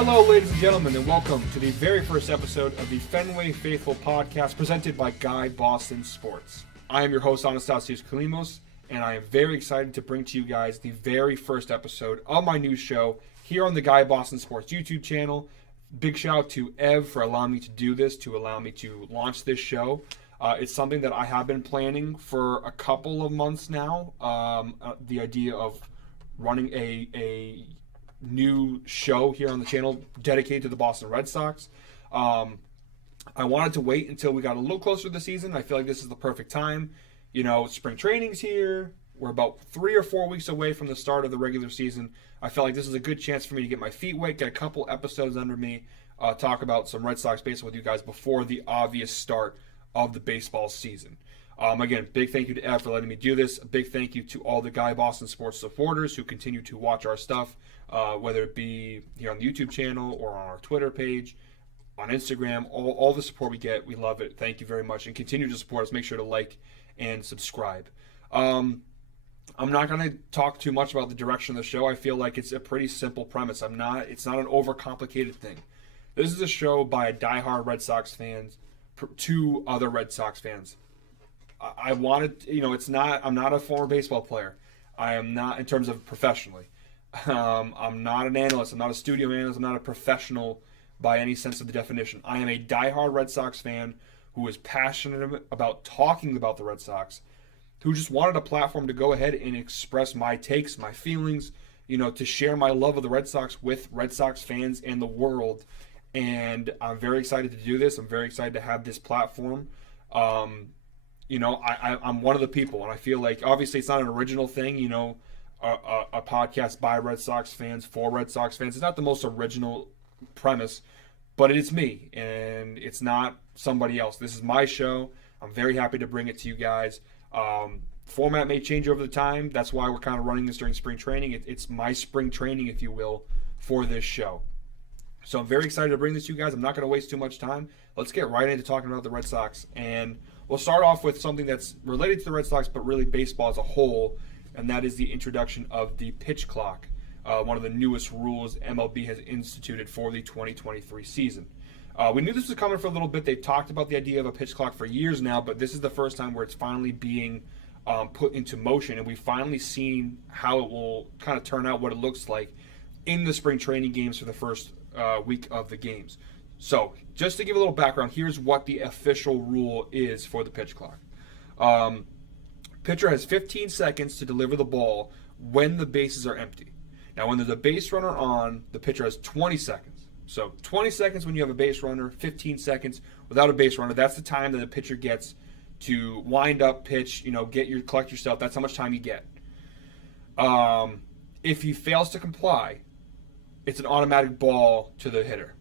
Hello, ladies and gentlemen, and welcome to the very first episode of the Fenway Faithful Podcast presented by Guy Boston Sports. I am your host, Anastasios Kilimos, and I am very excited to bring to you guys the very first episode of my new show here on the Guy Boston Sports YouTube channel. Big shout out to Ev for allowing me to do this, to allow me to launch this show. It's something that I have been planning for a couple of months now. The idea of running a new show here on the channel dedicated to the Boston Red Sox. I wanted to wait until we got a little closer to the season. I feel like this is the perfect time. You know, spring training's here. We're about 3 or 4 weeks away from the start of the regular season. I felt like this is a good chance for me to get my feet wet, get a couple episodes under me, talk about some Red Sox baseball with you guys before the obvious start of the baseball season. Again, big thank you to Ev for letting me do this. A big thank you to all the Guy Boston Sports supporters who continue to watch our stuff, whether it be here on the YouTube channel or on our Twitter page, on Instagram. All the support we get, we love it. Thank you very much. And continue to support us. Make sure to like and subscribe. I'm not going to talk too much about the direction of the show. I feel like it's a pretty simple premise. It's not an overcomplicated thing. This is a show by a diehard Red Sox fans to other Red Sox fans. I wanted, I'm not a former baseball player. I am not, in terms of professionally. I'm not an analyst. I'm not a studio analyst. I'm not a professional by any sense of the definition. I am a diehard Red Sox fan who is passionate about talking about the Red Sox, who just wanted a platform to go ahead and express my takes, my feelings, to share my love of the Red Sox with Red Sox fans and the world. And I'm very excited to do this. I'm very excited to have this platform. I'm one of the people, and I feel like obviously it's not an original thing, a podcast by Red Sox fans for Red Sox fans. It's not the most original premise, but it is me, and it's not somebody else. This is my show. I'm very happy to bring it to you guys. Format may change over the time. That's why we're kind of running this during spring training. It's my spring training, if you will, for this show. So I'm very excited to bring this to you guys. I'm not going to waste too much time. Let's get right into talking about the Red Sox. And we'll start off with something that's related to the Red Sox, but really baseball as a whole, and that is the introduction of the pitch clock, one of the newest rules MLB has instituted for the 2023 season. We knew this was coming for a little bit. They've talked about the idea of a pitch clock for years now, but this is the first time where it's finally being put into motion, and we've finally seen how it will kind of turn out, what it looks like in the spring training games for the first week of the games. So, just to give a little background, here's what the official rule is for the pitch clock. Pitcher has 15 seconds to deliver the ball when the bases are empty. Now, when there's a base runner on, the pitcher has 20 seconds. So, 20 seconds when you have a base runner, 15 seconds without a base runner. That's the time that the pitcher gets to wind up, pitch, collect yourself. That's how much time you get. If he fails to comply, it's an automatic ball to the hitter.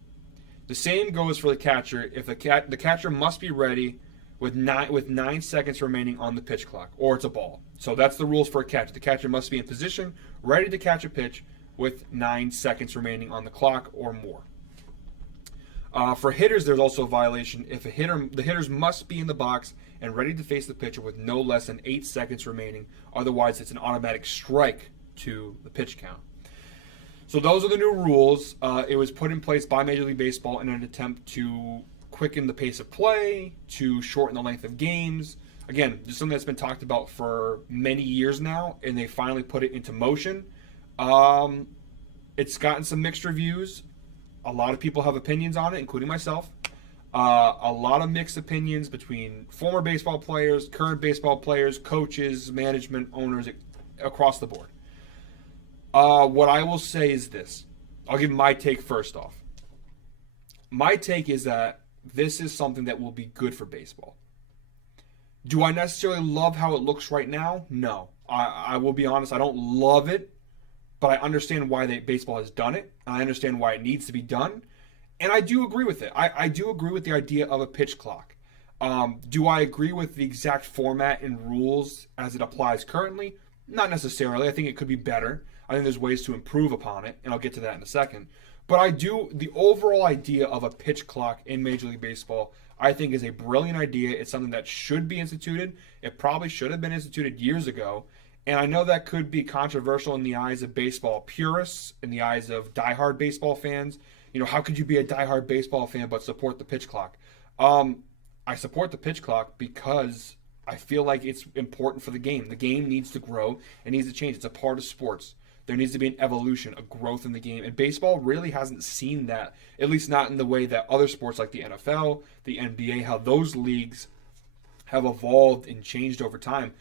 The same goes for the catcher. If the catcher must be ready with 9 seconds remaining on the pitch clock, or it's a ball. So that's the rules for a catcher. The catcher must be in position, ready to catch a pitch with 9 seconds remaining on the clock or more. For hitters, there's also a violation. If the hitters must be in the box and ready to face the pitcher with no less than 8 seconds remaining. Otherwise, it's an automatic strike to the pitch count. So those are the new rules. It was put in place by Major League Baseball in an attempt to quicken the pace of play, to shorten the length of games. Again, this is something that's been talked about for many years now, and they finally put it into motion. It's gotten some mixed reviews. A lot of people have opinions on it, including myself. A lot of mixed opinions between former baseball players, current baseball players, coaches, management, owners, across the board. What I will say is this. I'll give my take first off. My take is that this is something that will be good for baseball. Do I necessarily love how it looks right now? No. I will be honest, I don't love it, but I understand why baseball has done it. I understand why it needs to be done. And I do agree with it. I do agree with the idea of a pitch clock. Do I agree with the exact format and rules as it applies currently? Not necessarily. I think it could be better. I think there's ways to improve upon it, and I'll get to that in a second. But the overall idea of a pitch clock in Major League Baseball, I think is a brilliant idea. It's something that should be instituted. It probably should have been instituted years ago. And I know that could be controversial in the eyes of baseball purists, in the eyes of diehard baseball fans. how could you be a diehard baseball fan but support the pitch clock? I support the pitch clock because I feel like it's important for the game. The game needs to grow. It needs to change. It's a part of sports. There needs to be an evolution, a growth in the game. And baseball really hasn't seen that, at least not in the way that other sports like the NFL, the NBA, how those leagues have evolved and changed over time.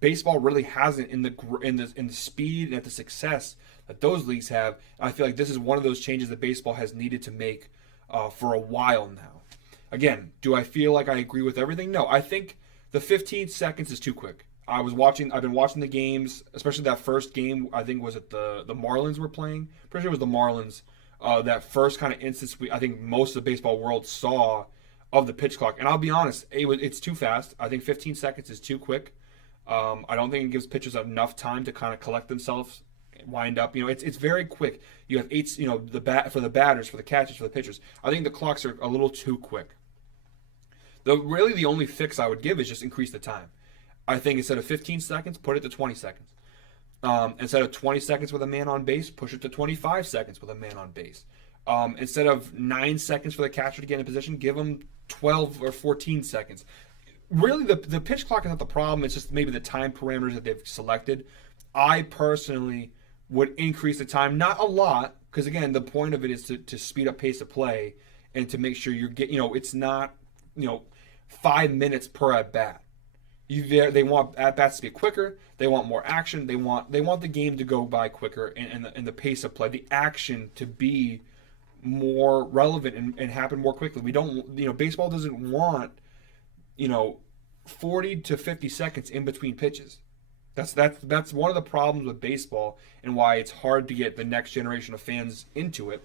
Baseball really hasn't in the speed and at the success that those leagues have. And I feel like this is one of those changes that baseball has needed to make for a while now. Again, do I feel like I agree with everything? No, I think the 15 seconds is too quick. I've been watching the games, especially that first game. I think was it the Marlins were playing. Pretty sure it was the Marlins. That first kind of instance I think most of the baseball world saw of the pitch clock. And I'll be honest, it's too fast. I think 15 seconds is too quick. I don't think it gives pitchers enough time to kind of collect themselves, wind up. It's very quick. You have eight. For the batters, for the catchers, for the pitchers. I think the clocks are a little too quick. Really the only fix I would give is just increase the time. I think instead of 15 seconds, put it to 20 seconds. Instead of 20 seconds with a man on base, push it to 25 seconds with a man on base. Instead of 9 seconds for the catcher to get in position, give them 12 or 14 seconds. Really, the pitch clock is not the problem. It's just maybe the time parameters that they've selected. I personally would increase the time, not a lot, because again, the point of it is to speed up pace of play and to make sure it's not 5 minutes per at bat. They want at bats to be quicker. They want more action. They want the game to go by quicker and the pace of play, the action to be more relevant and happen more quickly. We don't, baseball doesn't want 40 to 50 seconds in between pitches. That's one of the problems with baseball and why it's hard to get the next generation of fans into it,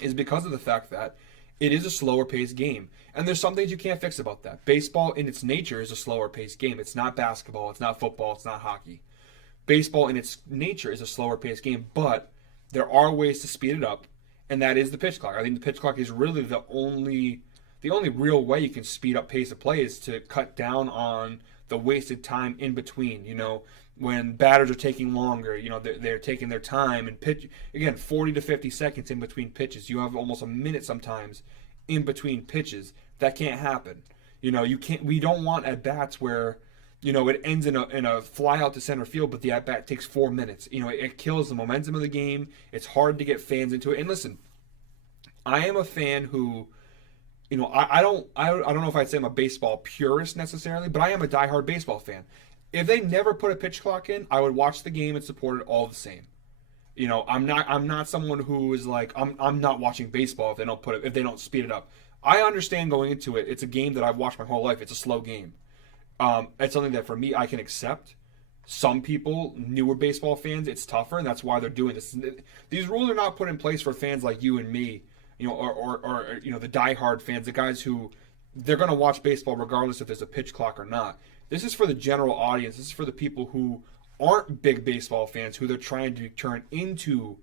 is because of the fact that it is a slower paced game. And there's some things you can't fix about that. Baseball in its nature is a slower paced game. It's not basketball, it's not football, it's not hockey. Baseball in its nature is a slower paced game, but there are ways to speed it up, and that is the pitch clock. I think the pitch clock is really the only real way you can speed up pace of play is to cut down on the wasted time in between. When batters are taking longer, they're taking their time and pitch. Again, 40 to 50 seconds in between pitches. You have almost a minute sometimes in between pitches. That can't happen. You can't. We don't want at bats where it ends in a fly out to center field, but the at bat takes 4 minutes. It kills the momentum of the game. It's hard to get fans into it. And listen, I am a fan who, I don't know if I'd say I'm a baseball purist necessarily, but I am a diehard baseball fan. If they never put a pitch clock in, I would watch the game and support it all the same. I'm not someone who is like I'm not watching baseball if they don't speed it up. I understand going into it. It's a game that I've watched my whole life. It's a slow game. It's something that for me I can accept. Some people, newer baseball fans, it's tougher, and that's why they're doing this. These rules are not put in place for fans like you and me, or the diehard fans, the guys who they're going to watch baseball regardless if there's a pitch clock or not. This is for the general audience. This is for the people who aren't big baseball fans, who they're trying to turn into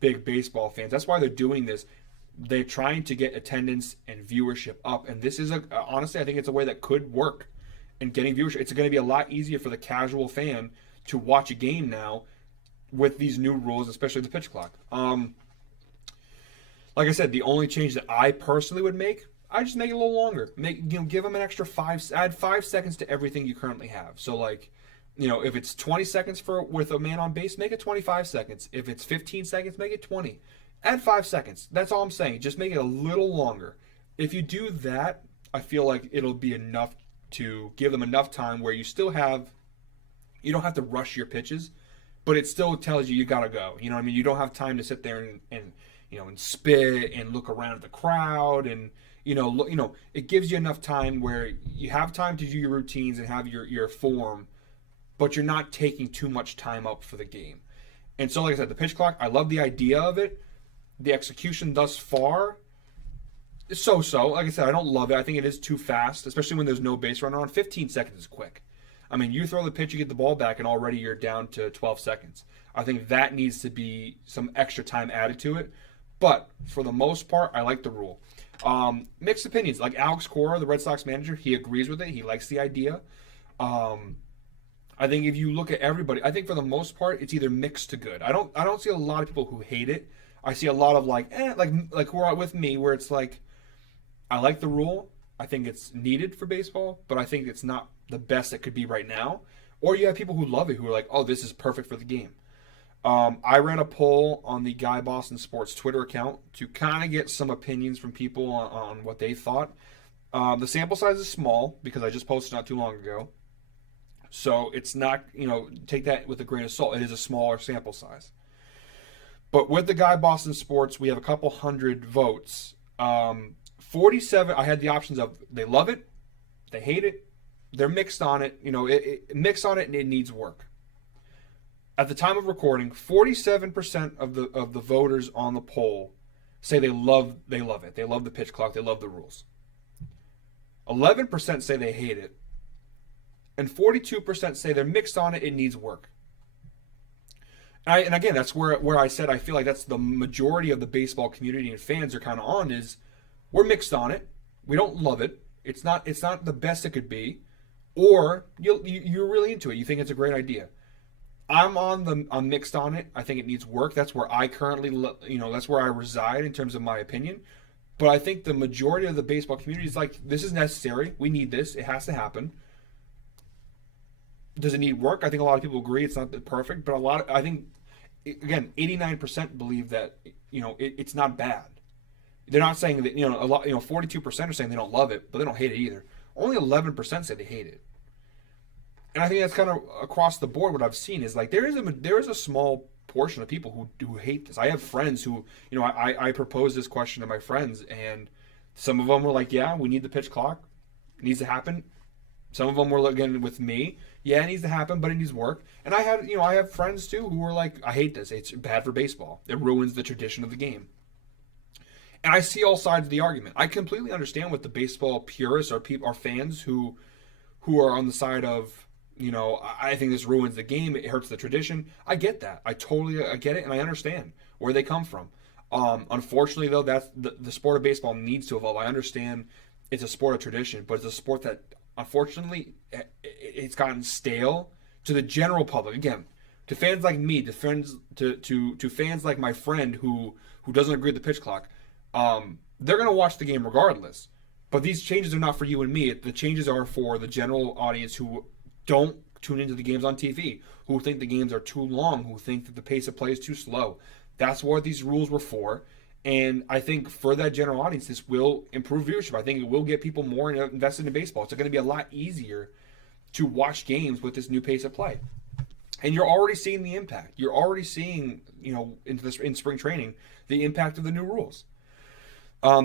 big baseball fans. That's why they're doing this. They're trying to get attendance and viewership up, and this is honestly, I think it's a way that could work in getting viewership. It's going to be a lot easier for the casual fan to watch a game now with these new rules, especially the pitch clock. Like I said, the only change that I personally would make, I just make it a little longer. Give them an extra add 5 seconds to everything you currently have. So if it's 20 seconds with a man on base, make it 25 seconds. If it's 15 seconds, make it 20. Add 5 seconds. That's all I'm saying. Just make it a little longer. If you do that, I feel like it'll be enough to give them enough time where you don't have to rush your pitches, but it still tells you gotta go. You don't have time to sit there and spit and look around at the crowd and it gives you enough time where you have time to do your routines and have your form, but you're not taking too much time up for the game. And so, like I said, the pitch clock, I love the idea of it. The execution thus far is so-so. Like I said, I don't love it. I think it is too fast, especially when there's no base runner on. 15 seconds is quick. I mean, you throw the pitch, you get the ball back, and already you're down to 12 seconds. I think that needs to be some extra time added to it. But for the most part, I like the rule. Mixed opinions. Like Alex Cora, the Red Sox manager, he agrees with it. He likes the idea. I think if you look at everybody, I think for the most part, it's either mixed to good. I don't see a lot of people who hate it. I see a lot of like who are with me, where it's like, I like the rule. I think it's needed for baseball, but I think it's not the best it could be right now. Or you have people who love it, who are like, oh, this is perfect for the game. I ran a poll on the Guy Boston Sports Twitter account to kind of get some opinions from people on what they thought. The sample size is small because I just posted not too long ago. So it's not, take that with a grain of salt. It is a smaller sample size. But with the Guy Boston Sports, we have a couple hundred votes. 47, I had the options of they love it, they hate it, they're mixed on it, mixed on it and it needs work. At the time of recording, 47% of the voters on the poll say they love it. They love the pitch clock, they love the rules. 11% say they hate it. And 42% say they're mixed on it, it needs work. And again, that's where I said I feel like that's the majority of the baseball community and fans are kind of on, is we're mixed on it. We don't love it. It's not the best it could be. Or you're really into it. You think it's a great idea. I'm mixed on it. I think it needs work. That's where I currently, that's where I reside in terms of my opinion. But I think the majority of the baseball community is like, this is necessary. We need this. It has to happen. Does it need work? I think a lot of people agree it's not perfect, but I think, again, 89% believe that, it's not bad. They're not saying that, 42% are saying they don't love it, but they don't hate it either. Only 11% say they hate it. And I think that's kind of across the board what I've seen is like there is a small portion of people who hate this. I have friends who, I proposed this question to my friends, and some of them were like, yeah, we need the pitch clock. It needs to happen. Some of them were looking with me, yeah, it needs to happen, but it needs work. And I have friends too who were like, I hate this. It's bad for baseball. It ruins the tradition of the game. And I see all sides of the argument. I completely understand what the baseball purists or fans who are on the side of, I think this ruins the game. It hurts the tradition. I get that. I get it, and I understand where they come from. Unfortunately, though, that's the sport of baseball needs to evolve. I understand it's a sport of tradition, but it's a sport that, unfortunately, it's gotten stale to the general public. Again, to fans like me, to fans like my friend who doesn't agree with the pitch clock, they're going to watch the game regardless. But these changes are not for you and me. The changes are for the general audience who don't tune into the games on TV, who think the games are too long, who think that the pace of play is too slow. That's what these rules were for. And I think for that general audience, this will improve viewership. I think it will get people more invested in baseball. It's going to be a lot easier to watch games with this new pace of play. And you're already seeing the impact. You're already seeing, in spring training, the impact of the new rules.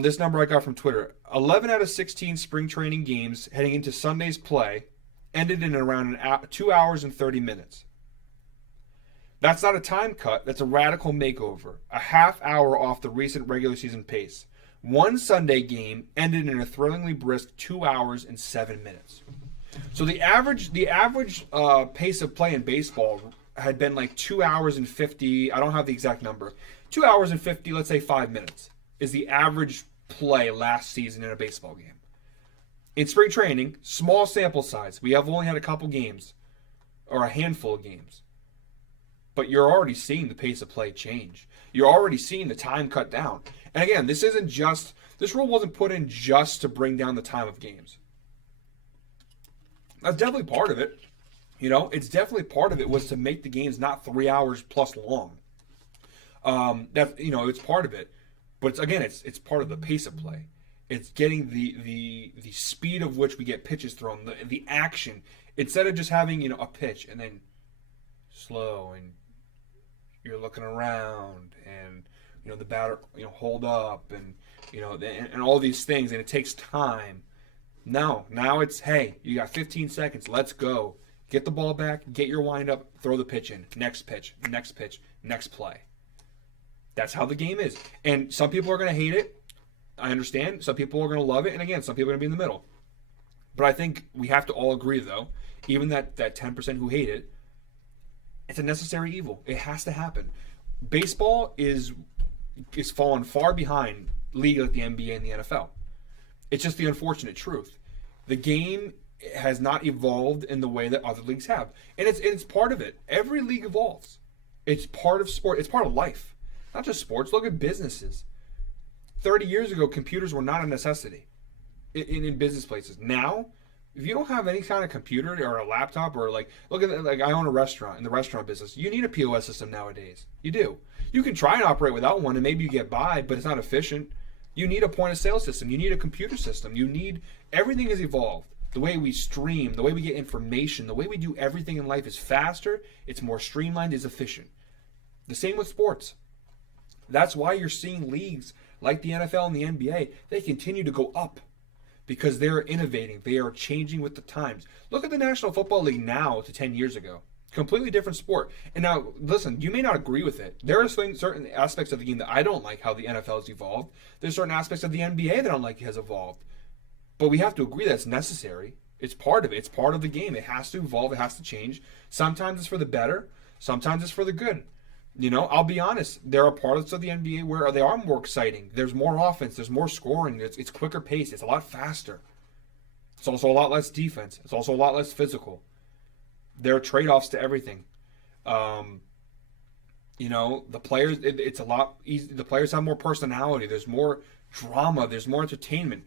This number I got from Twitter. 11 out of 16 spring training games heading into Sunday's play ended in around 2 hours and 30 minutes. That's not a time cut. That's a radical makeover. A half hour off the recent regular season pace. One Sunday game ended in a thrillingly brisk 2 hours and 7 minutes. So the average pace of play in baseball had been like 2 hours and 50. I don't have the exact number. 2 hours and 50, let's say 5 minutes, is the average play last season in a baseball game. In spring training, small sample size. We have only had a couple games, or a handful of games. But you're already seeing the pace of play change. You're already seeing the time cut down. And again, this rule wasn't put in just to bring down the time of games. That's definitely part of it. It's definitely part of it was to make the games not 3 hours plus long. It's part of it. But it's part of the pace of play. It's getting the speed of which we get pitches thrown, the action, instead of just having a pitch and then slow and you're looking around and the batter hold up and and all these things, and it takes time. Now it's, hey, you got 15 seconds, let's go, get the ball back, get your wind up, throw the pitch in, next pitch, next play. That's how the game is, and some people are going to hate it. I understand. Some people are going to love it. And again, some people are going to be in the middle. But I think we have to all agree, though, even that 10% who hate it, it's a necessary evil. It has to happen. Baseball is fallen far behind league like the NBA and the NFL. It's just the unfortunate truth. The game has not evolved in the way that other leagues have. And it's part of it. Every league evolves. It's part of sport. It's part of life. Not just sports. Look at businesses. 30 years ago, computers were not a necessity in business places. Now, if you don't have any kind of computer or a laptop or look at I own a restaurant in the restaurant business. You need a POS system nowadays. You do. You can try and operate without one and maybe you get by, but it's not efficient. You need a point of sale system. You need a computer system. Everything has evolved. The way we stream, the way we get information, the way we do everything in life is faster, it's more streamlined, it's efficient. The same with sports. That's why you're seeing leagues like the NFL and the NBA, they continue to go up because they're innovating. They are changing with the times. Look at the National Football League now to 10 years ago. Completely different sport. And now, listen, you may not agree with it. There are certain aspects of the game that I don't like how the NFL has evolved. There's certain aspects of the NBA that I don't like has evolved. But we have to agree that it's necessary. It's part of it. It's part of the game. It has to evolve. It has to change. Sometimes it's for the better. Sometimes it's for the good. I'll be honest. There are parts of the NBA where they are more exciting. There's more offense. There's more scoring. It's quicker pace. It's a lot faster. It's also a lot less defense. It's also a lot less physical. There are trade-offs to everything. The players, it's a lot easy. The players have more personality. There's more drama. There's more entertainment.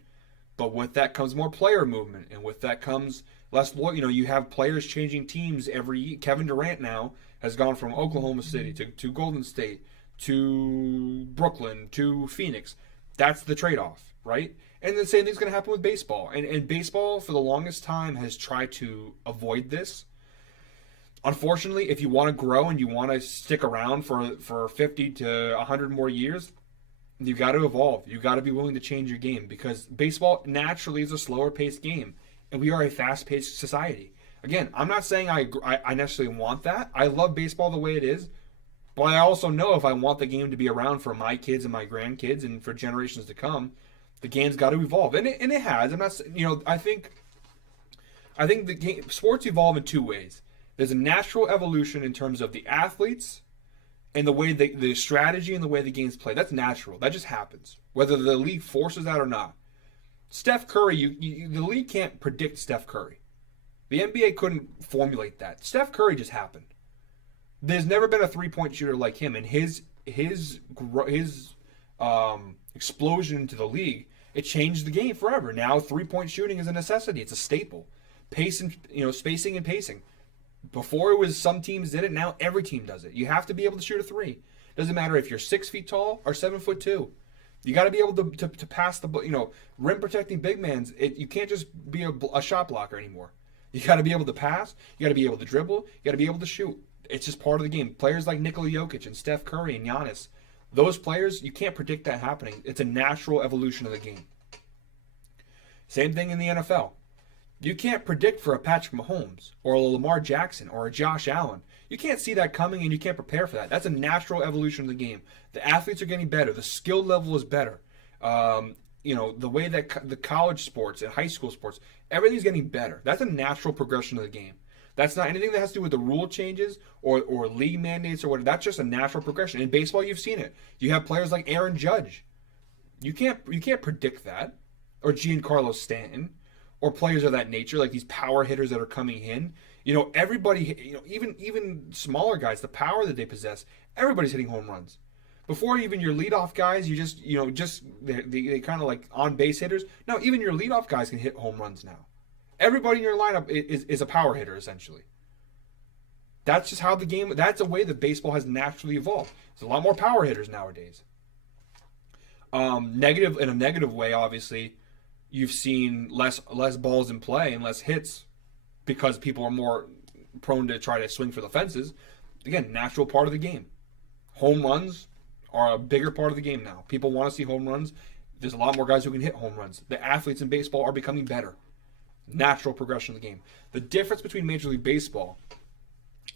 But with that comes more player movement, and with that comes less. You have players changing teams every year. Kevin Durant now has gone from Oklahoma City to Golden State to Brooklyn to Phoenix. That's the trade-off, right? And the same thing's going to happen with baseball. And baseball, for the longest time, has tried to avoid this. Unfortunately, if you want to grow and you want to stick around for 50 to 100 more years, you got to evolve. You got to be willing to change your game because baseball naturally is a slower paced game, and we are a fast paced society. Again, I'm not saying I necessarily want that. I love baseball the way it is, but I also know if I want the game to be around for my kids and my grandkids and for generations to come, the game's got to evolve, and it has. I'm not, I think the game sports evolve in two ways. There's a natural evolution in terms of the athletes and the way the strategy and the way the game's played. That's natural. That just happens, whether the league forces that or not. Steph Curry, the league can't predict Steph Curry. The NBA couldn't formulate that. Steph Curry just happened. There's never been a three-point shooter like him, and his explosion into the league, it changed the game forever. Now three-point shooting is a necessity. It's a staple. Spacing and pacing. Before it was some teams did it, now every team does it. You have to be able to shoot a three. Doesn't matter if you're 6 feet tall or 7'2". You got to be able to pass the rim protecting big mans. You can't just be a shot blocker anymore. You got to be able to pass. You got to be able to dribble. You got to be able to shoot. It's just part of the game. Players like Nikola Jokic and Steph Curry and Giannis, those players, you can't predict that happening. It's a natural evolution of the game. Same thing in the NFL. You can't predict for a Patrick Mahomes or a Lamar Jackson or a Josh Allen. You can't see that coming and you can't prepare for that. That's a natural evolution of the game. The athletes are getting better. The skill level is better. The way that the college sports and high school sports, everything's getting better. That's a natural progression of the game. That's not anything that has to do with the rule changes or league mandates or whatever. That's just a natural progression. In baseball, you've seen it. You have players like Aaron Judge. You can't predict that. Or Giancarlo Stanton. Or players of that nature, like these power hitters that are coming in. Everybody, even smaller guys, the power that they possess, everybody's hitting home runs. Before even your leadoff guys, they kind of like on base hitters. No, even your leadoff guys can hit home runs now. Everybody in your lineup is a power hitter essentially. That's just how the game. That's a way that baseball has naturally evolved. There's a lot more power hitters nowadays. In a negative way, obviously. You've seen less balls in play and less hits because people are more prone to try to swing for the fences. Again, natural part of the game. Home runs are a bigger part of the game now. People want to see home runs. There's a lot more guys who can hit home runs. The athletes in baseball are becoming better. Natural progression of the game. The difference between Major League Baseball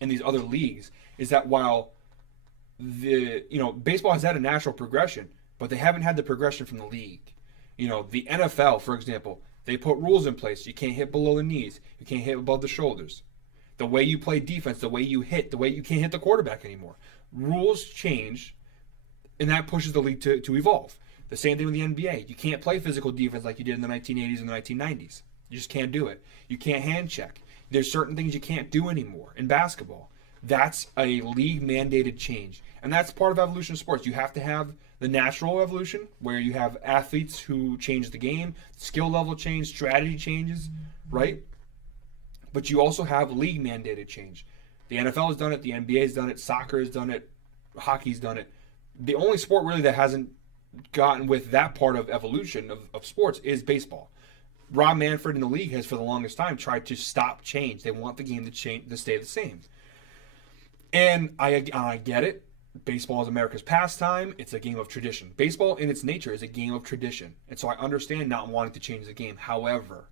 and these other leagues is that while baseball has had a natural progression, but they haven't had the progression from the league. The NFL, for example, they put rules in place. You can't hit below the knees. You can't hit above the shoulders. The way you play defense, the way you hit, the way you can't hit the quarterback anymore. Rules change, and that pushes the league to evolve. The same thing with the NBA. You can't play physical defense like you did in the 1980s and the 1990s. You just can't do it. You can't hand check. There's certain things you can't do anymore in basketball. That's a league-mandated change. And that's part of evolution of sports. You have to have the natural evolution, where you have athletes who change the game, skill level change, strategy changes, right? But you also have league-mandated change. The NFL has done it, the NBA has done it, soccer has done it, hockey's done it. The only sport really that hasn't gotten with that part of evolution of sports is baseball. Rob Manfred in the league has for the longest time tried to stop change. They want the game to stay the same. And I get it. Baseball is America's pastime. It's a game of tradition. Baseball in its nature is a game of tradition. And so I understand not wanting to change the game. However,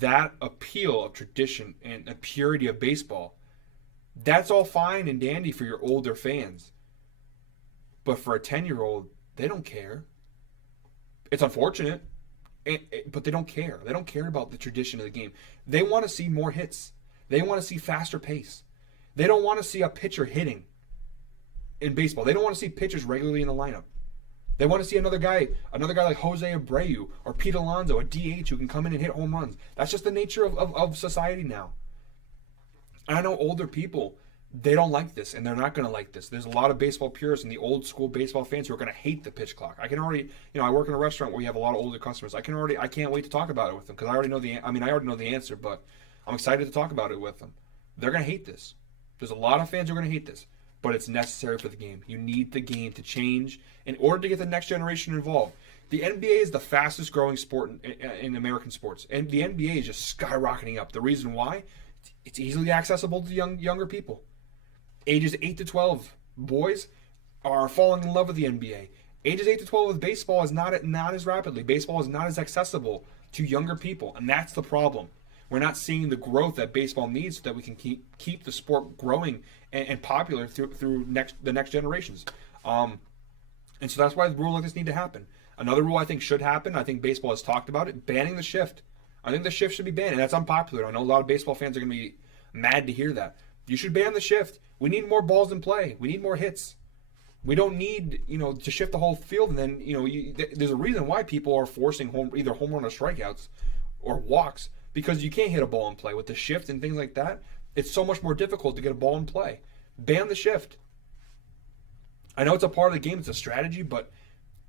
that appeal of tradition and the purity of baseball, that's all fine and dandy for your older fans. But for a 10-year-old, they don't care. It's unfortunate, but they don't care. They don't care about the tradition of the game. They want to see more hits. They want to see faster pace. They don't want to see a pitcher hitting in baseball. They don't want to see pitchers regularly in the lineup. They want to see another guy like Jose Abreu or Pete Alonso, a DH who can come in and hit home runs. That's just the nature of society now. And I know older people, they don't like this, and they're not going to like this. There's a lot of baseball purists and the old school baseball fans who are going to hate the pitch clock. I can already, I work in a restaurant where we have a lot of older customers. I can't wait to talk about it with them because I already know the answer, but I'm excited to talk about it with them. They're going to hate this. There's a lot of fans who are going to hate this, but it's necessary for the game. You need the game to change in order to get the next generation involved. The NBA is the fastest growing sport in American sports, and the NBA is just skyrocketing up. The reason why? It's easily accessible to younger people. Ages 8 to 12 boys are falling in love with the NBA. Ages 8 to 12 with baseball is not as rapidly. Baseball is not as accessible to younger people, and that's the problem. We're not seeing the growth that baseball needs so that we can keep the sport growing and popular through the next generations. And so that's why the rule like this need to happen. Another rule I think should happen, I think baseball has talked about it, banning the shift. I think the shift should be banned, and that's unpopular. I know a lot of baseball fans are going to be mad to hear that. You should ban the shift. We need more balls in play. We need more hits. We don't need, to shift the whole field, and then, there's a reason why people are forcing either home run or strikeouts or walks, because you can't hit a ball in play with the shift and things like that. It's so much more difficult to get a ball in play. Ban the shift. I know it's a part of the game, it's a strategy, but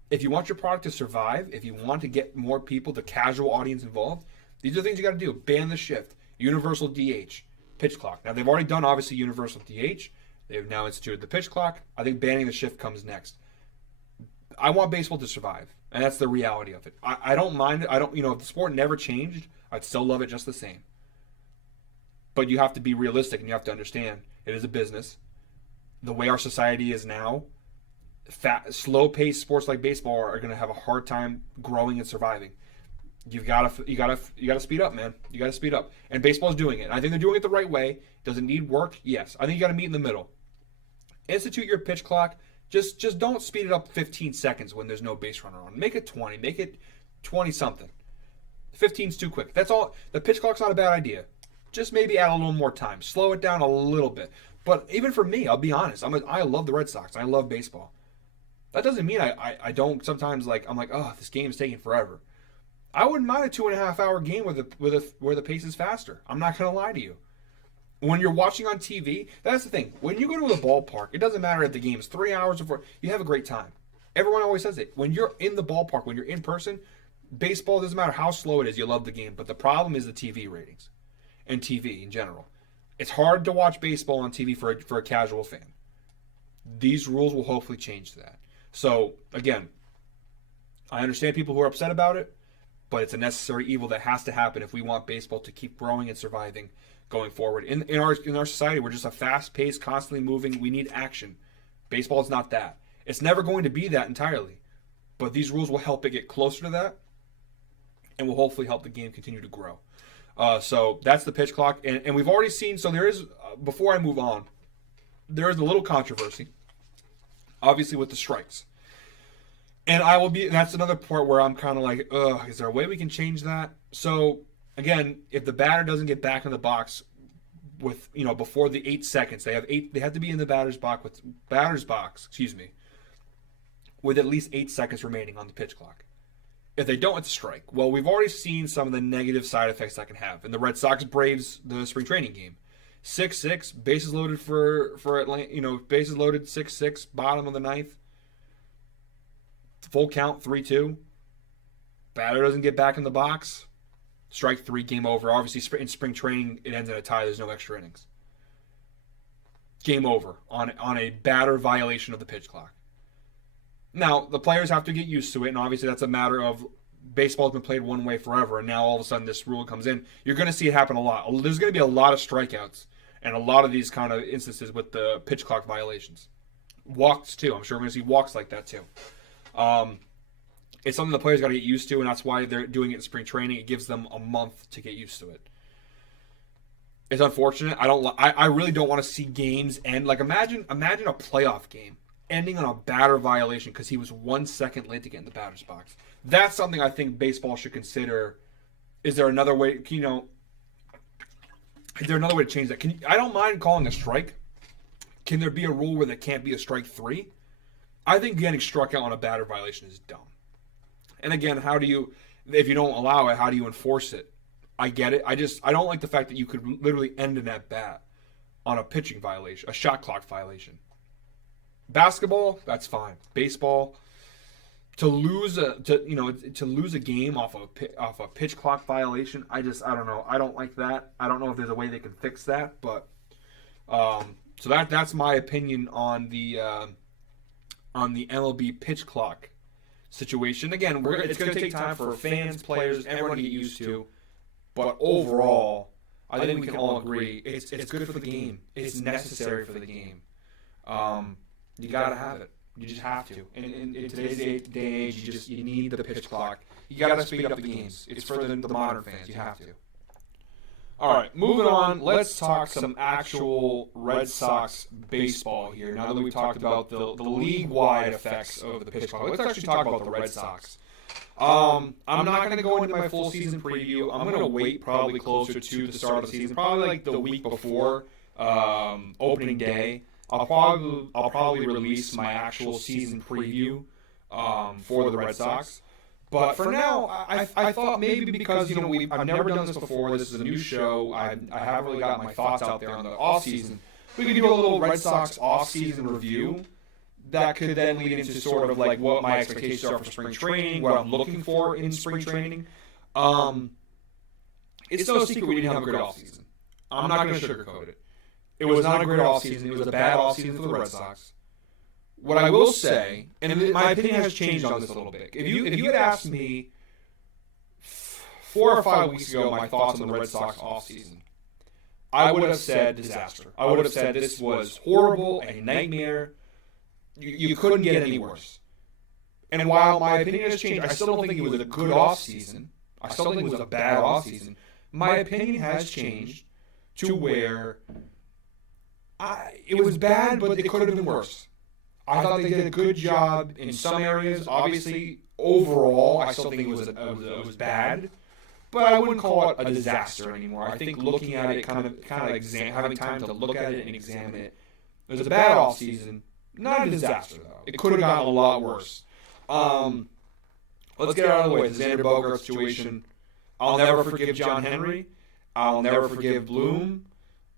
if you want your product to survive, if you want to get more people, the casual audience involved, these are things you got to do. Ban the shift. Universal DH. Pitch clock. Now, they've already done, obviously, universal DH. They've now instituted the pitch clock. I think banning the shift comes next. I want baseball to survive, and that's the reality of it. I don't mind it. If the sport never changed, I'd still love it just the same. But you have to be realistic, and you have to understand it is a business. The way our society is now, slow-paced sports like baseball are going to have a hard time growing and surviving. You gotta speed up, man. You gotta speed up, and baseball's doing it. I think they're doing it the right way. Does it need work? Yes. I think you gotta meet in the middle. Institute your pitch clock. Just don't speed it up 15 seconds when there's no base runner on. Make it 20. Make it 20 something. 15's too quick. That's all. The pitch clock's not a bad idea. Just maybe add a little more time. Slow it down a little bit. But even for me, I'll be honest. I love the Red Sox. I love baseball. That doesn't mean I don't sometimes I'm like, oh, this game is taking forever. I wouldn't mind a 2.5-hour game where the pace is faster. I'm not going to lie to you. When you're watching on TV, that's the thing. When you go to the ballpark, it doesn't matter if the game is 3 hours or 4. You have a great time. Everyone always says it. When you're in the ballpark, when you're in person, baseball, doesn't matter how slow it is, you love the game. But the problem is the TV ratings and TV in general. It's hard to watch baseball on TV for a casual fan. These rules will hopefully change that. So, again, I understand people who are upset about it, but it's a necessary evil that has to happen if we want baseball to keep growing and surviving going forward. In our society, we're just a fast-paced, constantly moving. We need action. Baseball is not that. It's never going to be that entirely. But these rules will help it get closer to that and will hopefully help the game continue to grow. So that's the pitch clock. And we've already seen, so there is, before I move on, there is a little controversy, obviously, with the strikes. And that's another part where I'm kind of like, is there a way we can change that? So, again, if the batter doesn't get back in the box with, before the 8 seconds, they have to be in the batter's box with at least 8 seconds remaining on the pitch clock. If they don't, it's a strike. Well, we've already seen some of the negative side effects that can have. In the Red Sox Braves, the spring training game, 6-6, bases loaded for Atlanta, bases loaded 6-6, bottom of the ninth. Full count, 3-2. Batter doesn't get back in the box. Strike 3, game over. Obviously, in spring training, it ends in a tie. There's no extra innings. Game over on a batter violation of the pitch clock. Now, the players have to get used to it, and obviously that's a matter of baseball's been played one way forever, and now all of a sudden this rule comes in. You're going to see it happen a lot. There's going to be a lot of strikeouts and a lot of these kind of instances with the pitch clock violations. Walks, too. I'm sure we're going to see walks like that, too. It's something the players got to get used to, and that's why they're doing it in spring training. It gives them a month to get used to it. It's unfortunate. I really don't want to see games end. Like, imagine a playoff game ending on a batter violation because he was 1 second late to get in the batter's box. That's something I think baseball should consider. Is there another way? Is there another way to change that? I don't mind calling a strike. Can there be a rule where there can't be a strike 3? I think getting struck out on a batter violation is dumb. And again, if you don't allow it, how do you enforce it? I get it. I don't like the fact that you could literally end an at-bat on a pitching violation, a shot clock violation. Basketball, that's fine. Baseball, to lose a game off a pitch clock violation, I don't know. I don't like that. I don't know if there's a way they can fix that, but so that's my opinion on the MLB pitch clock situation. Again, it's going to take time for fans, players, everyone to get used to. But overall, I think we can all agree it's good for the game. It's necessary for the game. You got to have it. You just have to. And in today's day and age, you need the pitch clock. You got to speed up the games. It's for the modern fans. You have to. All right, moving on. Let's talk some actual Red Sox baseball here. Now that we've talked about the league-wide effects of the pitch clock, let's actually talk about the Red Sox. I'm not going to go into my full season preview. I'm going to wait probably closer to the start of the season, probably like the week before opening day. I'll probably release my actual season preview for the Red Sox. But for now, I thought maybe because I've never done this before. This is a new show. I haven't really got my thoughts out there on the offseason. We could do a little Red Sox offseason review that could then lead into sort of like what my expectations are for spring training, what I'm looking for in spring training. It's no secret we didn't have a great offseason. I'm not going to sugarcoat it. It was not a great offseason. It was a bad offseason for the Red Sox. What I will say, and my opinion has changed on this a little bit. If you had asked me 4 or 5 weeks ago my thoughts on the Red Sox offseason, I would have said disaster. I would have said this was horrible, a nightmare. You couldn't get any worse. And while my opinion has changed, I still don't think it was a good offseason. I still think it was a bad offseason. My opinion has changed to where it was bad, but it could have been worse. I thought they did a good job in some areas. Obviously, overall, I still think it was bad, but I wouldn't call it a disaster anymore. I think looking at it, having time to look at it and examine it, it was a bad offseason. Not a disaster, though. It could have gotten a lot worse. Let's get it out of the way. The Xander Bogaerts situation. I'll never forgive John Henry. I'll never forgive Bloom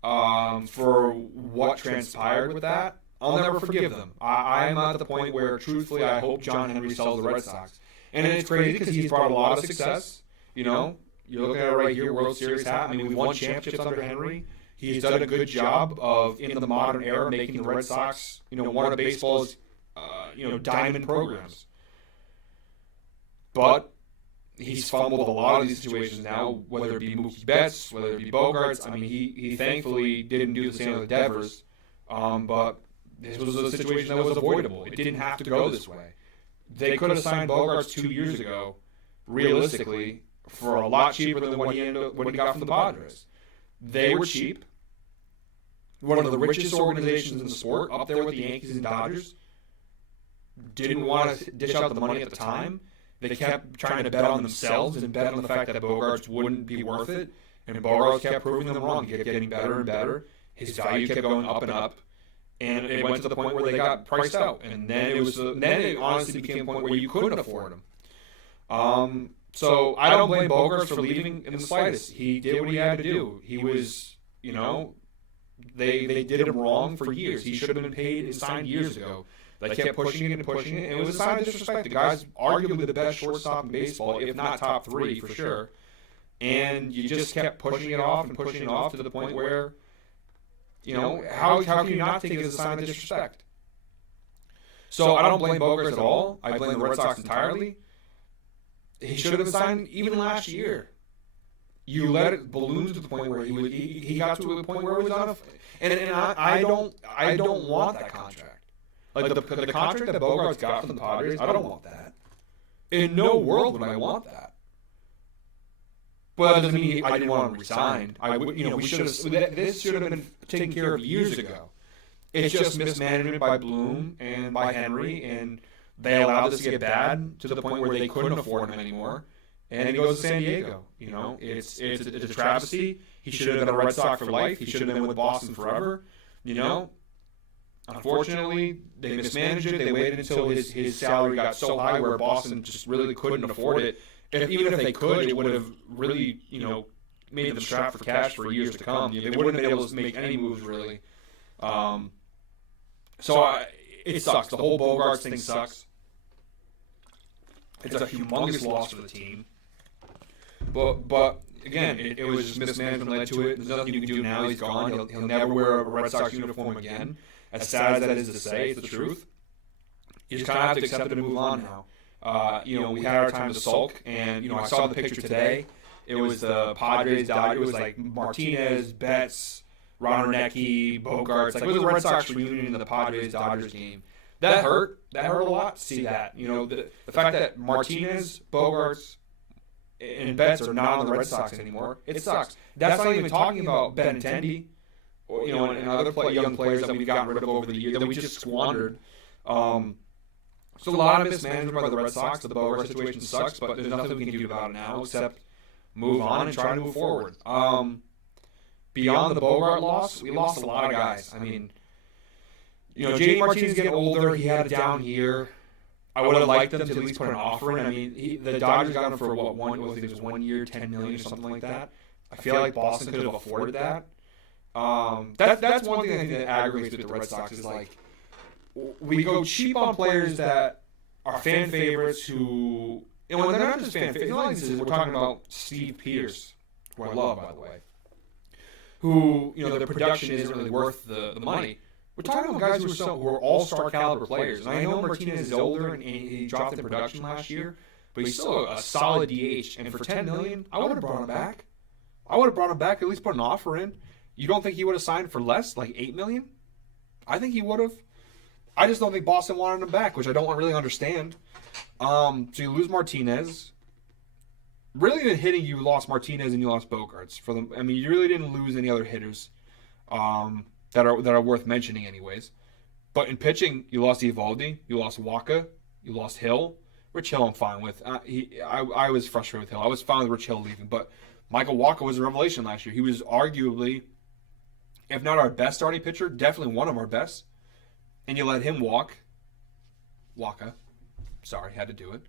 for what transpired with that. I'll never forgive them. I'm at the point where, truthfully, I hope John Henry sells the Red Sox. And it's crazy because he's brought a lot of success. You're looking at it right here, World Series hat. I mean, we won championships under Henry. He's done a good job of, in the modern era, making the Red Sox, one of baseball's, diamond programs. But he's fumbled a lot of these situations now, whether it be Mookie Betts, whether it be Bogaerts. I mean, he thankfully didn't do the same with Devers. But this was a situation that was avoidable. It didn't have to go this way. They could have signed Bogaerts 2 years ago, realistically, for a lot cheaper than what he got from the Padres. They were cheap. One of the richest organizations in the sport, up there with the Yankees and Dodgers, didn't want to dish out the money at the time. They kept trying to bet on themselves and bet on the fact that Bogaerts wouldn't be worth it. And Bogaerts kept proving them wrong. He kept getting better and better. His value kept going up and up. And it went to the point where they got priced out. And then it honestly became a point where you couldn't afford him. So I don't blame Bogaerts for leaving in the slightest. He did what he had to do. He was, they did him wrong for years. He should have been paid and signed years ago. They kept pushing it and pushing it, and it was a sign of disrespect. The guy's arguably the best shortstop in baseball, if not top 3 for sure. And you just kept pushing it off and pushing it off to the point where, how can you not take it as a sign of disrespect? So I don't blame Bogaerts at all. I blame the Red Sox entirely. He should have been signed even last year. You let it balloon to the point where he got to a point where it was on I don't want that contract. Like the contract that Bogaerts got from the Padres, I don't want that. In no world would I want that. But that doesn't mean I didn't want him resigned. We should have. This should have been taken care of years ago. It's just mismanagement by Bloom and by Henry, and they allowed this to get bad to the point where they couldn't afford him anymore. And he goes to San Diego. It's a travesty. He should have been a Red Sox for life. He should have been with Boston forever. Unfortunately, they mismanaged it. They waited until his salary got so high where Boston just really couldn't afford it. Even if they could, it would have really, made them strapped for cash for years to come. They wouldn't have been able to make any moves, really. It sucks. The whole Bogaerts thing sucks. It's a humongous loss for the team. But again, it was just mismanagement led to it. There's nothing you can do now. He's gone. He'll never wear a Red Sox uniform again. As sad as that is to say, it's the truth. You just kind of have to accept it and move on now. We had our time to sulk, and I saw the picture today. It was the Padres, Dodgers. It was like Martinez, Betts, Ron Hernecke, Bogaerts. It was a Red Sox reunion in the Padres Dodgers game. That hurt. That hurt a lot to see that. The fact that Martinez, Bogaerts, and Betts are not on the Red Sox anymore. It sucks. That's not even talking about Benintendi, and other young players that we've gotten rid of over the years that we just squandered. So a lot of mismanagement by the Red Sox. The Bogaerts situation sucks, but there's nothing we can do about it now except move on and try to move forward. Beyond the Bogart loss, we lost a lot of guys. I mean, JD Martinez getting older. He had a down year. I would have liked them to at least put an offer in. I mean, the Dodgers got him for I think it was 1 year, $10 million or something like that. I feel like Boston could have afforded that. That's one thing I think that aggravates with the Red Sox is like we go cheap on players that are fan favorites who, they're not just fan favorites. We're talking about Steve Pearce, who I love, by the way, who, their production isn't really worth the money. We're talking about guys who are all-star caliber players. And I know Martinez is older and he dropped in production last year, but he's still a solid DH. And for $10 million, I would have brought him back. At least put an offer in. You don't think he would have signed for less, like $8 million? I think he would have. I just don't think Boston wanted him back, which I don't really understand. So you lose Martinez. Really, in hitting, you lost Martinez and you lost Bogaerts. You really didn't lose any other hitters that are worth mentioning, anyways. But in pitching, you lost Eovaldi, you lost Waka, you lost Hill. Rich Hill, I'm fine with. I was frustrated with Hill. I was fine with Rich Hill leaving, but Michael Waka was a revelation last year. He was arguably, if not our best starting pitcher, definitely one of our best. And you let him walk. Waka. Sorry, had to do it.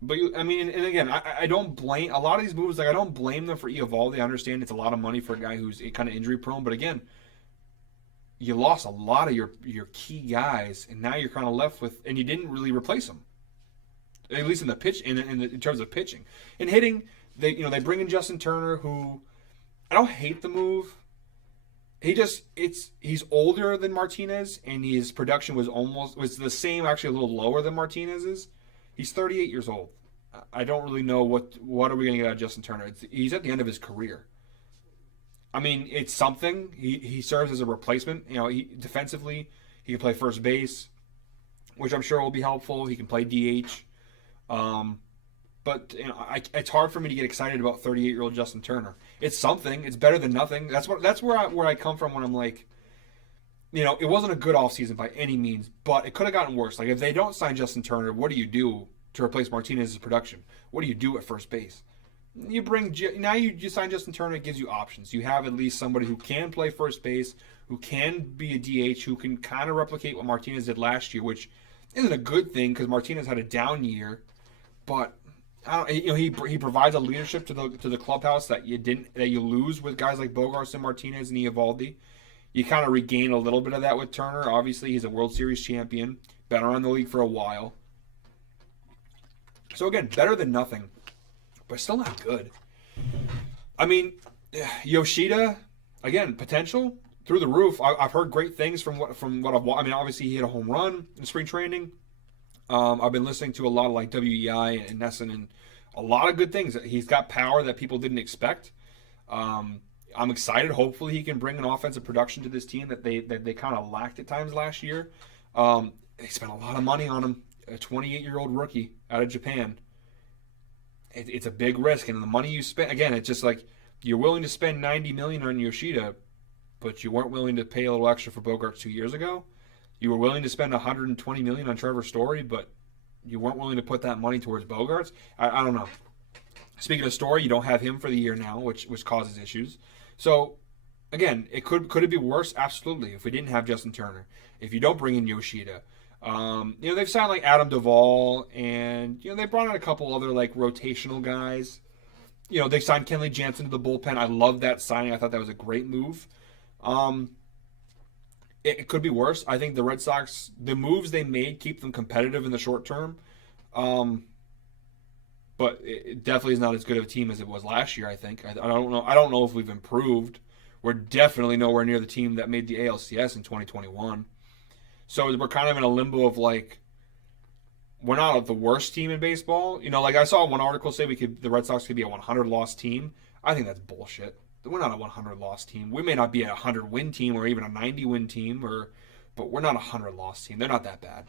But, and again, I don't blame, a lot of these moves, I don't blame them for Eovaldi. I understand it's a lot of money for a guy who's kind of injury prone. But again, you lost a lot of your key guys, and now you're kind of left with, and you didn't really replace them. At least in the pitch, in terms of pitching. In hitting, they bring in Justin Turner, who, I don't hate the move. He's older than Martinez, and his production was the same, actually a little lower than Martinez's. He's 38 years old. I don't really know what are we going to get out of Justin Turner. He's at the end of his career. It's something. He serves as a replacement. Defensively, he can play first base, which I'm sure will be helpful. He can play DH. But it's hard for me to get excited about 38-year-old Justin Turner. It's something. It's better than nothing. That's where I come from when I'm like, it wasn't a good offseason by any means, but it could have gotten worse. Like, if they don't sign Justin Turner, what do you do to replace Martinez's production? What do you do at first base? You sign Justin Turner, it gives you options. You have at least somebody who can play first base, who can be a DH, who can kind of replicate what Martinez did last year, which isn't a good thing because Martinez had a down year, but he provides a leadership to the clubhouse that you lose with guys like Bogaerts and Martinez and Eovaldi. You kind of regain a little bit of that with Turner. Obviously, he's a World Series champion, been around the league for a while. So again, better than nothing, but still not good. I mean, Yoshida, again, potential through the roof. I've heard great things from what I've watched. I mean, obviously he hit a home run in spring training. I've been listening to a lot of like WEI and Nesson and a lot of good things. He's got power that people didn't expect. I'm excited. Hopefully he can bring an offensive production to this team that they kind of lacked at times last year. They spent a lot of money on him, a 28-year-old rookie out of Japan. It's a big risk, and the money you spend, again, it's just like you're willing to spend $90 million on Yoshida, but you weren't willing to pay a little extra for Bogaerts 2 years ago. You were willing to spend $120 million on Trevor Story, but you weren't willing to put that money towards Bogaerts. I don't know. Speaking of Story, you don't have him for the year now, which causes issues. So, again, could it be worse? Absolutely. If we didn't have Justin Turner, if you don't bring in Yoshida, they've signed like Adam Duvall, and they brought in a couple other like rotational guys. They signed Kenley Jansen to the bullpen. I love that signing. I thought that was a great move. It could be worse. I think the Red Sox, the moves they made keep them competitive in the short term. But it definitely is not as good of a team as it was last year, I think. I don't know. I don't know if we've improved. We're definitely nowhere near the team that made the ALCS in 2021. So we're kind of in a limbo of like, we're not the worst team in baseball. Like I saw one article say the Red Sox could be a 100-loss team. I think that's bullshit. We're not a 100-loss team. We may not be a 100-win team or even a 90-win team, but we're not a 100-loss team. They're not that bad.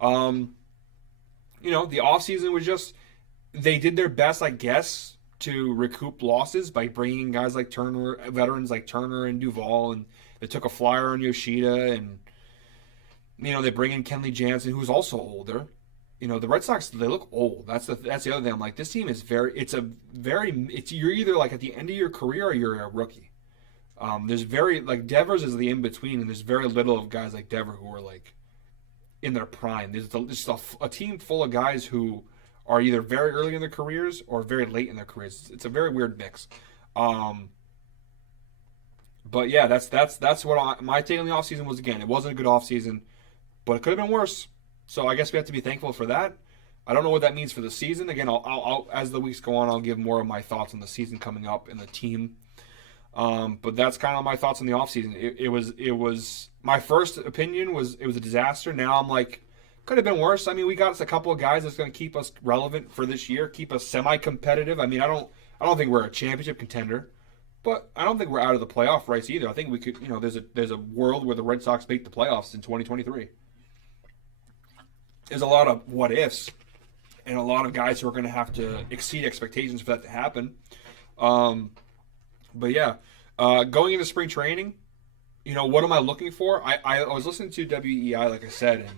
The offseason was just, they did their best, I guess, to recoup losses by bringing guys like Turner, veterans like Turner and Duvall, and they took a flyer on Yoshida, and they bring in Kenley Jansen, who's also older. The Red Sox, they look old. That's the other thing. I'm like, this team is you're either like at the end of your career or you're a rookie. There's Devers is the in between, and there's very little of guys like Devers who are like in their prime. There's just a team full of guys who are either very early in their careers or very late in their careers. It's a very weird mix. But yeah, that's what my take on the offseason was. Again, it wasn't a good offseason, but it could have been worse. So I guess we have to be thankful for that. I don't know what that means for the season. Again, I'll as the weeks go on, I'll give more of my thoughts on the season coming up and the team. But that's kind of my thoughts on the offseason. It was my first opinion was it was a disaster. Now I'm like, could have been worse. I mean, we got a couple of guys that's going to keep us relevant for this year, keep us semi-competitive. I mean, I don't think we're a championship contender, but I don't think we're out of the playoff race either. I think we could, there's a world where the Red Sox make the playoffs in 2023. There's a lot of what ifs and a lot of guys who are going to have to exceed expectations for that to happen. But yeah, going into spring training, what am I looking for? I was listening to WEI, like I said, and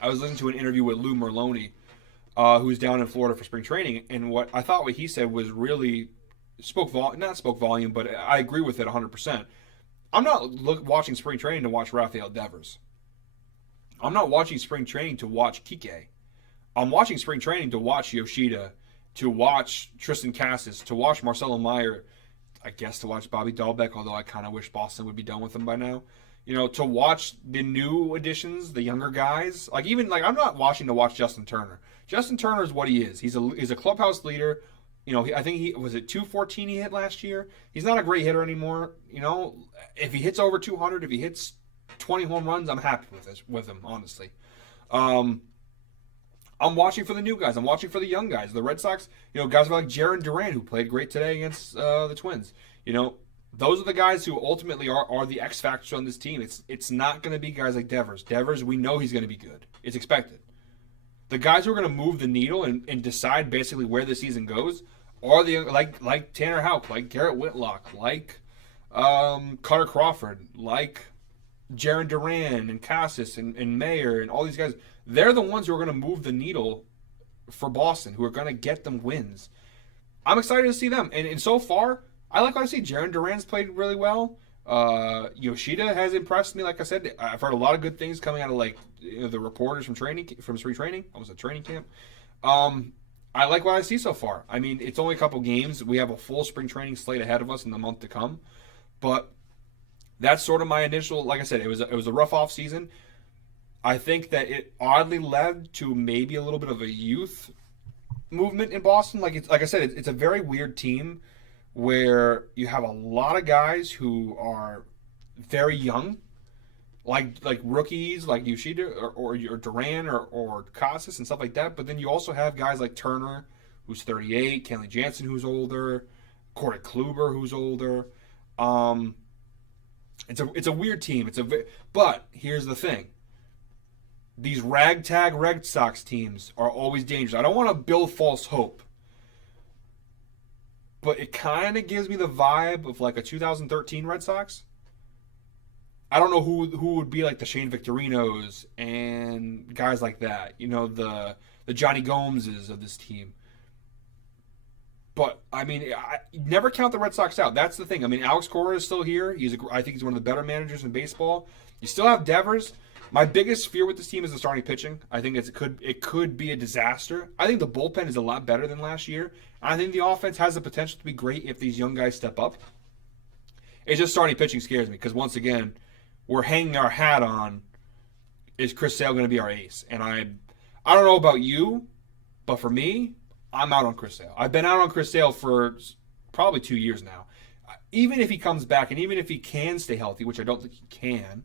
I was listening to an interview with Lou Merloni, who's down in Florida for spring training, and what he said was really spoke volume, but I agree with it 100%. I'm not watching spring training to watch Rafael Devers. I'm not watching spring training to watch Kike. I'm watching spring training to watch Yoshida, to watch Tristan Cassis, to watch Marcelo Meyer, I guess to watch Bobby Dahlbeck, although I kind of wish Boston would be done with him by now. To watch the new additions, the younger guys. I'm not watching to watch Justin Turner. Justin Turner is what he is. He's a clubhouse leader. I think he was it 214 he hit last year. He's not a great hitter anymore. If he hits over 200, if he hits 20 home runs, I'm happy with him, honestly. I'm watching for the new guys. I'm watching for the young guys. The Red Sox, guys like Jarren Duran, who played great today against the Twins. Those are the guys who ultimately are the X factors on this team. It's not going to be guys like Devers. Devers, we know he's going to be good. It's expected. The guys who are going to move the needle and decide basically where the season goes are the like Tanner Houck, like Garrett Whitlock, like Carter Crawford, like Jarren Duran and Cassis and Mayer and all these guys. They're the ones who are going to move the needle for Boston, who are going to get them wins. I'm excited to see them. And so far, I like what I see. Jarren Duran's played really well. Yoshida has impressed me. Like I said, I've heard a lot of good things coming out of the reporters from spring training. I was at training camp. I like what I see so far. I mean, it's only a couple games. We have a full spring training slate ahead of us in the month to come. But that's sort of my initial. Like I said, it was a rough off season. I think that it oddly led to maybe a little bit of a youth movement in Boston. Like I said, it's a very weird team where you have a lot of guys who are very young, like rookies, like Yoshida or Duran or Casas and stuff like that. But then you also have guys like Turner, who's 38, Kenley Jansen, who's older, Corey Kluber, who's older. It's a weird team. But here's the thing. These ragtag Red Sox teams are always dangerous. I don't want to build false hope, but it kind of gives me the vibe of like a 2013 Red Sox. I don't know who would be like the Shane Victorinos and guys like that. You know, the Johnny Gomeses of this team. But, I mean, I never count the Red Sox out. That's the thing. I mean, Alex Cora is still here. I think he's one of the better managers in baseball. You still have Devers. My biggest fear with this team is the starting pitching. I think it could be a disaster. I think the bullpen is a lot better than last year. I think the offense has the potential to be great if these young guys step up. It's just starting pitching scares me because, once again, we're hanging our hat on, is Chris Sale going to be our ace? And I don't know about you, but for me, I'm out on Chris Sale. I've been out on Chris Sale for probably 2 years now. Even if he comes back and even if he can stay healthy, which I don't think he can,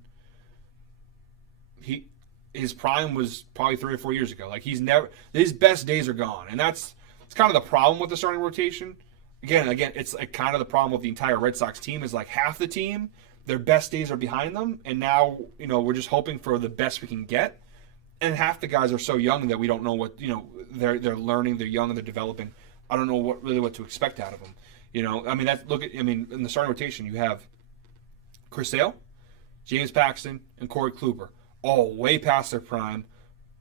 his prime was probably 3 or 4 years ago. Like, his best days are gone. And it's kind of the problem with the starting rotation. Again, it's like kind of the problem with the entire Red Sox team is like half the team, their best days are behind them. And now, we're just hoping for the best we can get. And half the guys are so young that we don't know what, they're learning, they're young, and they're developing. I don't know what to expect out of them. In the starting rotation, you have Chris Sale, James Paxton, and Corey Kluber, all way past their prime,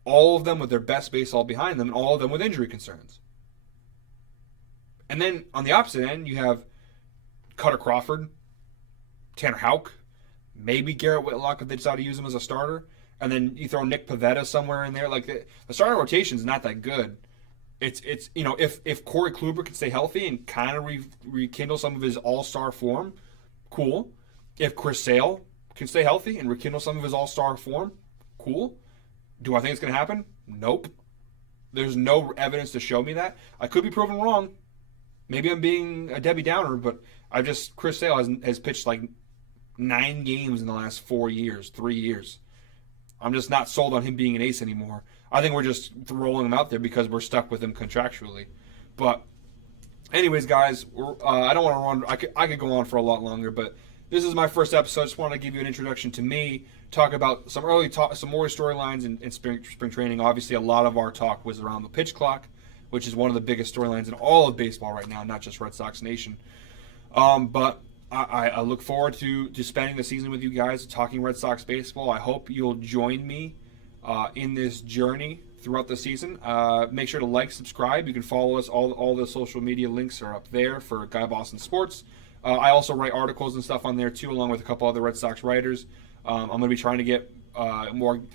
all of them with their best baseball behind them, and all of them with injury concerns. And then on the opposite end, you have Cutter Crawford, Tanner Houck, maybe Garrett Whitlock if they decide to use him as a starter. And then you throw Nick Pivetta somewhere in there. Like the starting rotation is not that good. It's if Corey Kluber can stay healthy and kind of rekindle some of his all-star form, cool. If Chris Sale can stay healthy and rekindle some of his all-star form, cool. Do I think it's going to happen? Nope. There's no evidence to show me that. I could be proven wrong. Maybe I'm being a Debbie Downer, but Chris Sale has pitched like 9 games in the last 3 years. I'm just not sold on him being an ace anymore. I think we're just rolling him out there because we're stuck with him contractually. But anyways, guys, I don't want to run. I could go on for a lot longer, but this is my first episode. I just want to give you an introduction to me, talk about some more storylines in spring training. Obviously, a lot of our talk was around the pitch clock, which is one of the biggest storylines in all of baseball right now, not just Red Sox Nation. But I look forward to spending the season with you guys, talking Red Sox baseball. I hope you'll join me in this journey throughout the season. Make sure to like, subscribe. You can follow us. All the social media links are up there for Guy Boston Sports. I also write articles and stuff on there too, along with a couple other Red Sox writers. I'm going to be trying to get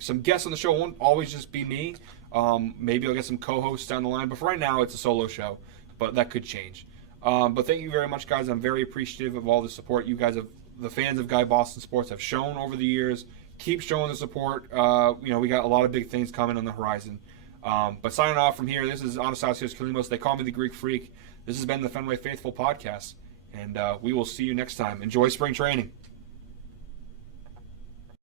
some guests on the show. It won't always just be me. Maybe I'll get some co-hosts down the line. But for right now, it's a solo show. But that could change. But thank you very much, guys. I'm very appreciative of all the support you guys the fans of Guy Boston Sports have shown over the years. Keep showing the support. We got a lot of big things coming on the horizon. But signing off from here, this is Anastasios Kilimos. They call me the Greek Freak. This has been the Fenway Faithful Podcast. And we will see you next time. Enjoy spring training.